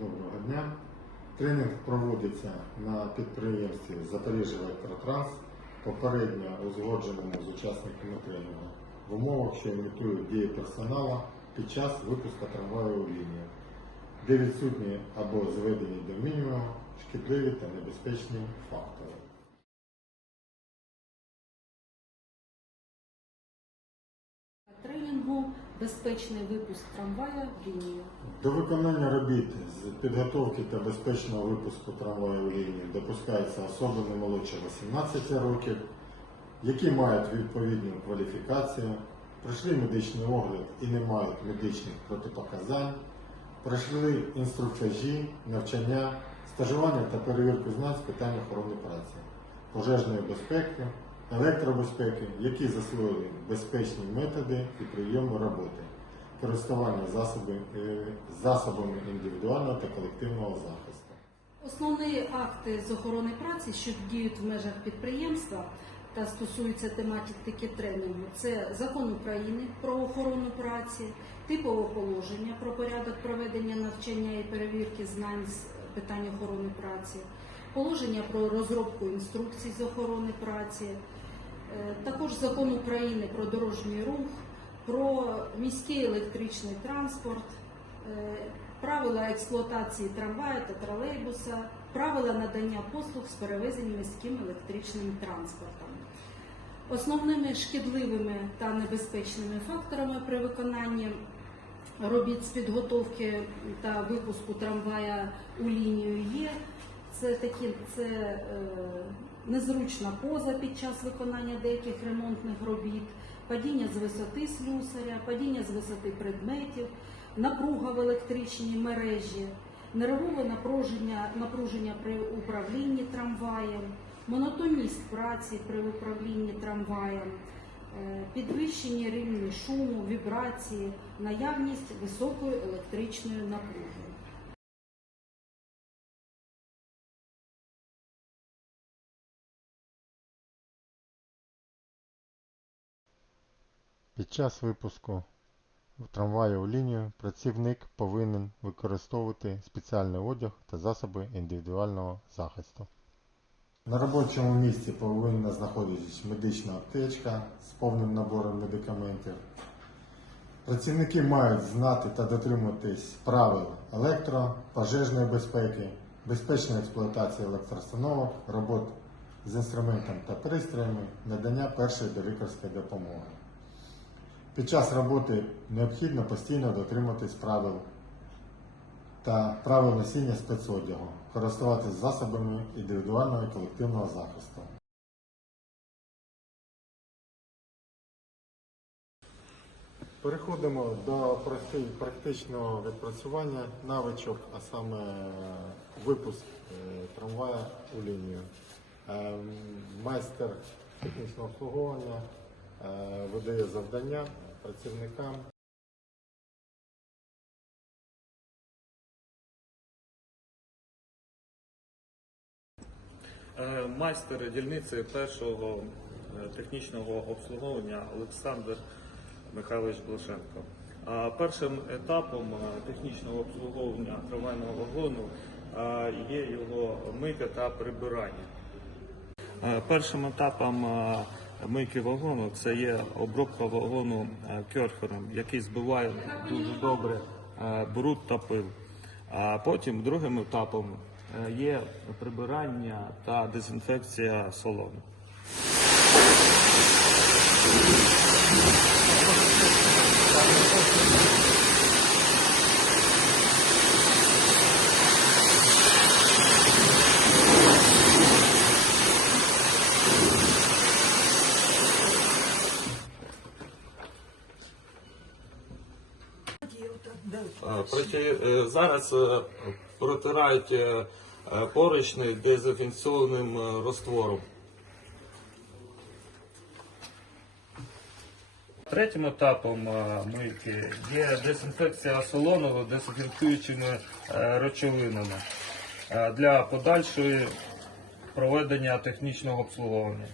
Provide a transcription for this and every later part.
Доброго дня. Тренінг проводиться на підприємстві Запоріжжя Електротранс, попередньо узгодженому з учасниками тренінгу в умовах, що імітують дії персоналу під час випуску трамваю у лінію, де відсутні або зведені до мінімуму шкідливі та небезпечні фактори. Безпечний випуск трамвая в лінію. До виконання робіт з підготовки та безпечного випуску трамваю у лінії допускаються особи не молодше 18 років, які мають відповідну кваліфікацію, пройшли медичний огляд і не мають медичних протипоказань, пройшли інструктажі, навчання, стажування та перевірку знань з питань охорони праці, пожежної безпеки, електробезпеки, які засвоїли безпечні методи і прийоми роботи користування засоби, е, засобами індивідуального та колективного захисту. Основні акти з охорони праці, що діють в межах підприємства та стосуються тематики тренінгу, це закон України про охорону праці, типове положення про порядок проведення навчання і перевірки знань з питань охорони праці, положення про розробку інструкцій з охорони праці, також закон України про дорожній рух, про міський електричний транспорт, е, правила експлуатації трамвая та тролейбуса, правила надання послуг з перевезень міським електричним транспортом. Основними шкідливими та небезпечними факторами при виконанні робіт з підготовки та випуску трамвая у лінію є. Це такі це е, незручна поза під час виконання деяких ремонтних робіт, падіння з висоти слюсаря, падіння з висоти предметів, напруга в електричній мережі, нервове напруження, напруження при управлінні трамваєм, монотонність праці при управлінні трамваєм, е, підвищення рівні шуму, вібрації, наявність високої електричної напруги. Під час випуску трамваю у лінію працівник повинен використовувати спеціальний одяг та засоби індивідуального захисту. На робочому місці повинна знаходитись медична аптечка з повним набором медикаментів. Працівники мають знати та дотримуватись правил електро, пожежної безпеки, безпечної експлуатації електроустановок, робот з інструментом та пристроями, надання першої довікарської допомоги. Під час роботи необхідно постійно дотримуватись правил та правил носіння спецодягу, користуватись засобами індивідуального і колективного захисту. Переходимо до практичного відпрацювання навичок, а саме випуск е, трамвая у лінію. Е, Майстер технічного обслуговування видає завдання працівникам. Е, Майстер дільниці першого е, технічного обслуговування Олександр Михайлович Блашенко. Першим етапом е, технічного обслуговування трамвайного вагону е, є його мийка та прибирання. Е, Першим етапом е, мийки вагону це є обробка вагону е, кьорхером, який збиває дуже добре е, бруд та пил. А потім другим етапом е, є прибирання та дезінфекція салону. Е, Проти, е, зараз е, протирають е, поручні дезінфекційним е, розтвором. Третім етапом мийки є дезінфекція салону дезінфікуючими речовинами для подальшої проведення технічного обслуговування.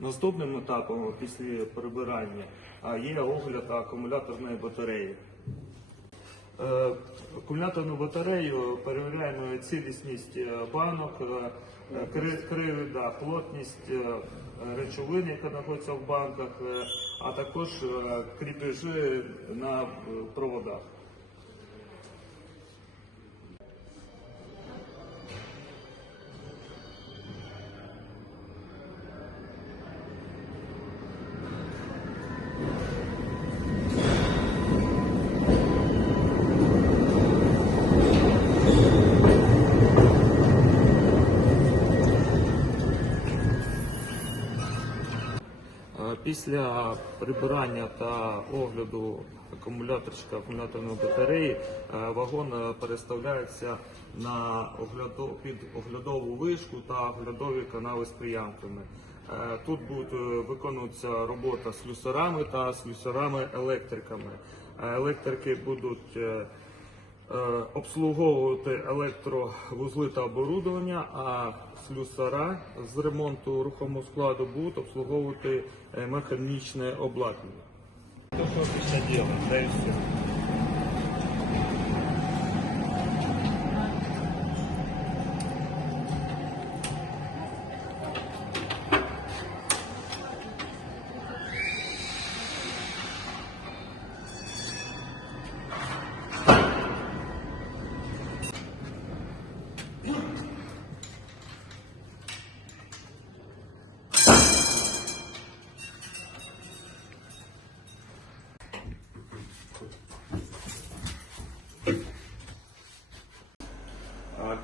Наступним етапом після прибирання є огляд акумуляторної батареї. Е, Акумуляторну батарею перевіряємо цілісність е, банок, е, е, кривда, плотність е, речовин, яка знаходиться в банках, е, а також е, кріпежі на е, проводах. Після прибирання та огляду акумуляторчика акумуляторної батареї е, вагон е, переставляється на оглядо- під оглядову вишку та оглядові канали з приyaмками. Е, Тут буде е, виконуватися робота з слюсарами та слюсарами-електриками. Електрики будуть обслуговувати електровузли та оборудовання, а слюсара з ремонту рухомого складу будуть обслуговувати е, механічне обладнання. То, що після це і все.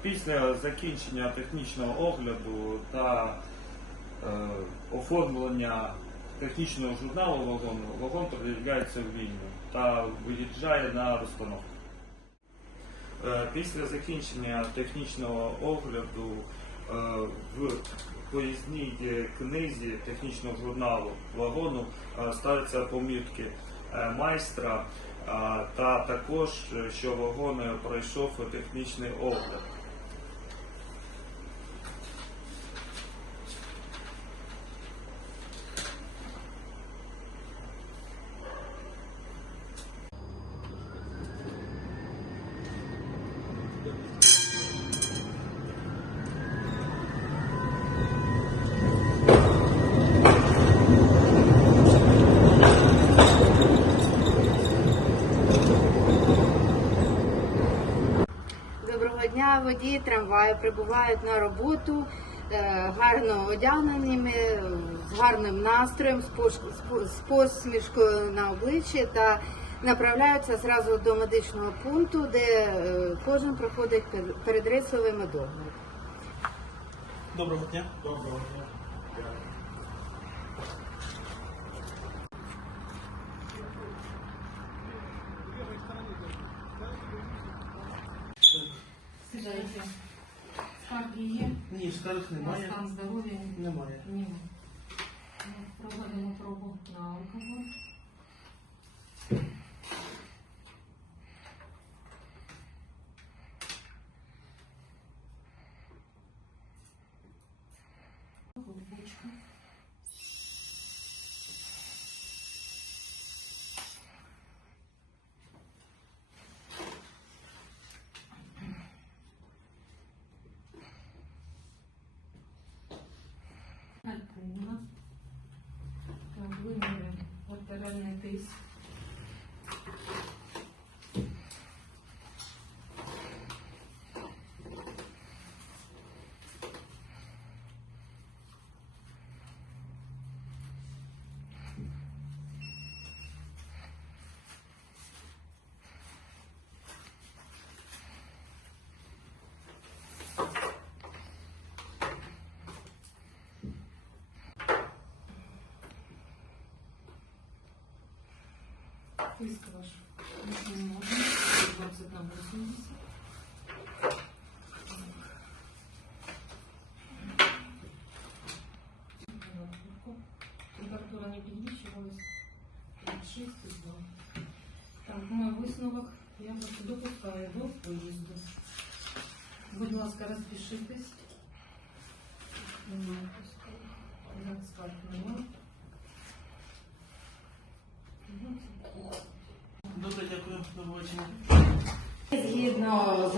Після закінчення технічного огляду та е, оформлення технічного журналу вагону, вагон передвігається в вільню та виїжджає на розстановку. Е, Після закінчення технічного огляду е, в поїзній е, книзі технічного журналу вагону ставляться помітки майстра та також, що вагон пройшов технічний огляд. Водії трамваю прибувають на роботу е, гарно одягненими, з гарним настроєм, з посмішкою на обличчі та направляються зразу до медичного пункту, де е, кожен проходить передресовий медогляд. Доброго дня. Доброго дня. На немає. стан здоров'я? Немає. Ні. Проводимо пробу на алкоголь. Turn it, please. Тиск ваш. Не можна. 20 на 80. Температура не підвищувалась. 6 і 2. Так, мой висновок я вас допускаю до поїзду. Будь ласка, розпишитесь. Немає пускаю. Згідно з,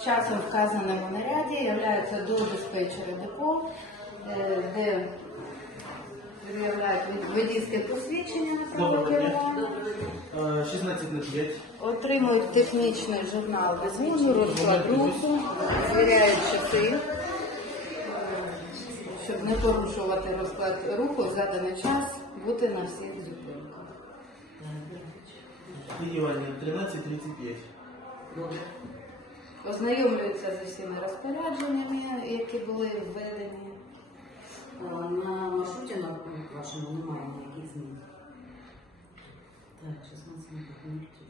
з часом вказаним у наряді, являються до диспетчера депо, е, де пред'являють вод- водійське посвідчення на право керування. Е, 16 на 5. Отримують технічний журнал безводу, розклад руху, звіряють часи, щоб не порушувати розклад руху в заданий час, бути на всіх. Сподівання 13.35. Ознайомлюються з усіма розпорядженнями, які були введені. На маршруті на вашому немає ніяких змін. Так, 16 на 30.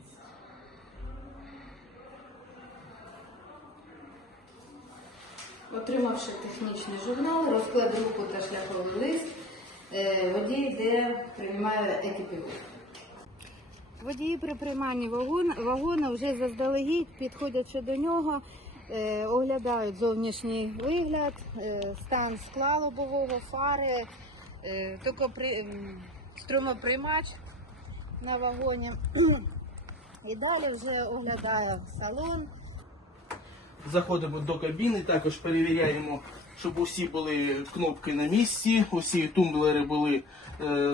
Отримавши технічний журнал, розклад руху та шляховий лист, е, водій йде, приймає екіпірух. Водії при прийманні вагона, вагона вже заздалегідь, підходячи до нього, е, оглядають зовнішній вигляд, е, стан скла лобового, фари, е, токопри, струмоприймач на вагоні. І далі вже оглядає салон, Заходимо до кабіни, також перевіряємо, щоб усі були кнопки на місці, усі тумблери були е,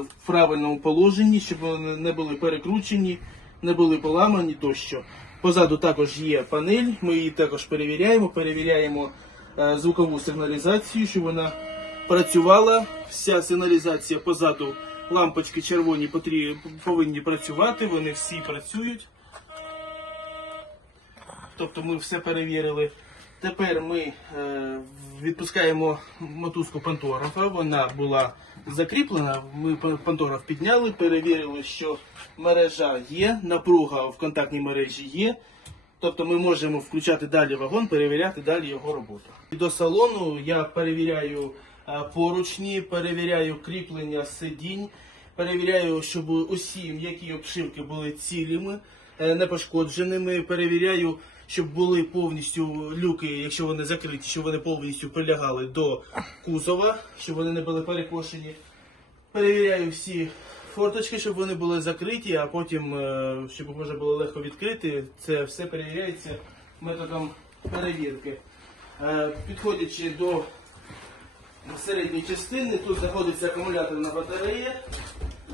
в правильному положенні, щоб вони не були перекручені, не були поламані тощо. Позаду також є панель, ми її також перевіряємо, перевіряємо е, звукову сигналізацію, щоб вона працювала. Вся сигналізація позаду лампочки червоні повинні працювати, вони всі працюють. Тобто ми все перевірили. Тепер ми е, відпускаємо мотузку пантографа. Вона була закріплена. Ми пан- пантограф підняли, перевірили, що мережа є, напруга в контактній мережі є. Тобто ми можемо включати далі вагон, перевіряти далі його роботу. І До салону я перевіряю е, поручні, перевіряю кріплення сидінь, перевіряю, щоб усі м'які обшивки були цілими, е, непошкодженими. Перевіряю, щоб були повністю люки, якщо вони закриті, щоб вони повністю прилягали до кузова, щоб вони не були перекошені. Перевіряю всі форточки, щоб вони були закриті, а потім, е, щоб можна було легко відкрити. Це все перевіряється методом перевірки. Е, Підходячи до середньої частини, тут знаходиться акумуляторна батарея,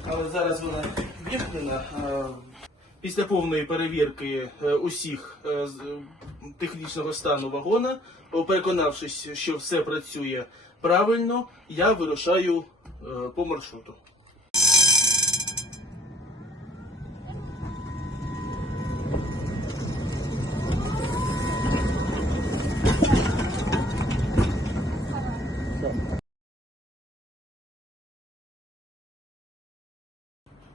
але зараз вона вімкнена. Е, Після повної перевірки е, усіх е, з- технічного стану вагона, переконавшись, що все працює правильно, я вирушаю е, по маршруту.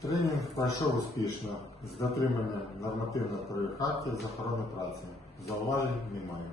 Тренінг пройшов успішно з дотриманням нормативно-правових актів з охорони праці. Зауважень немає.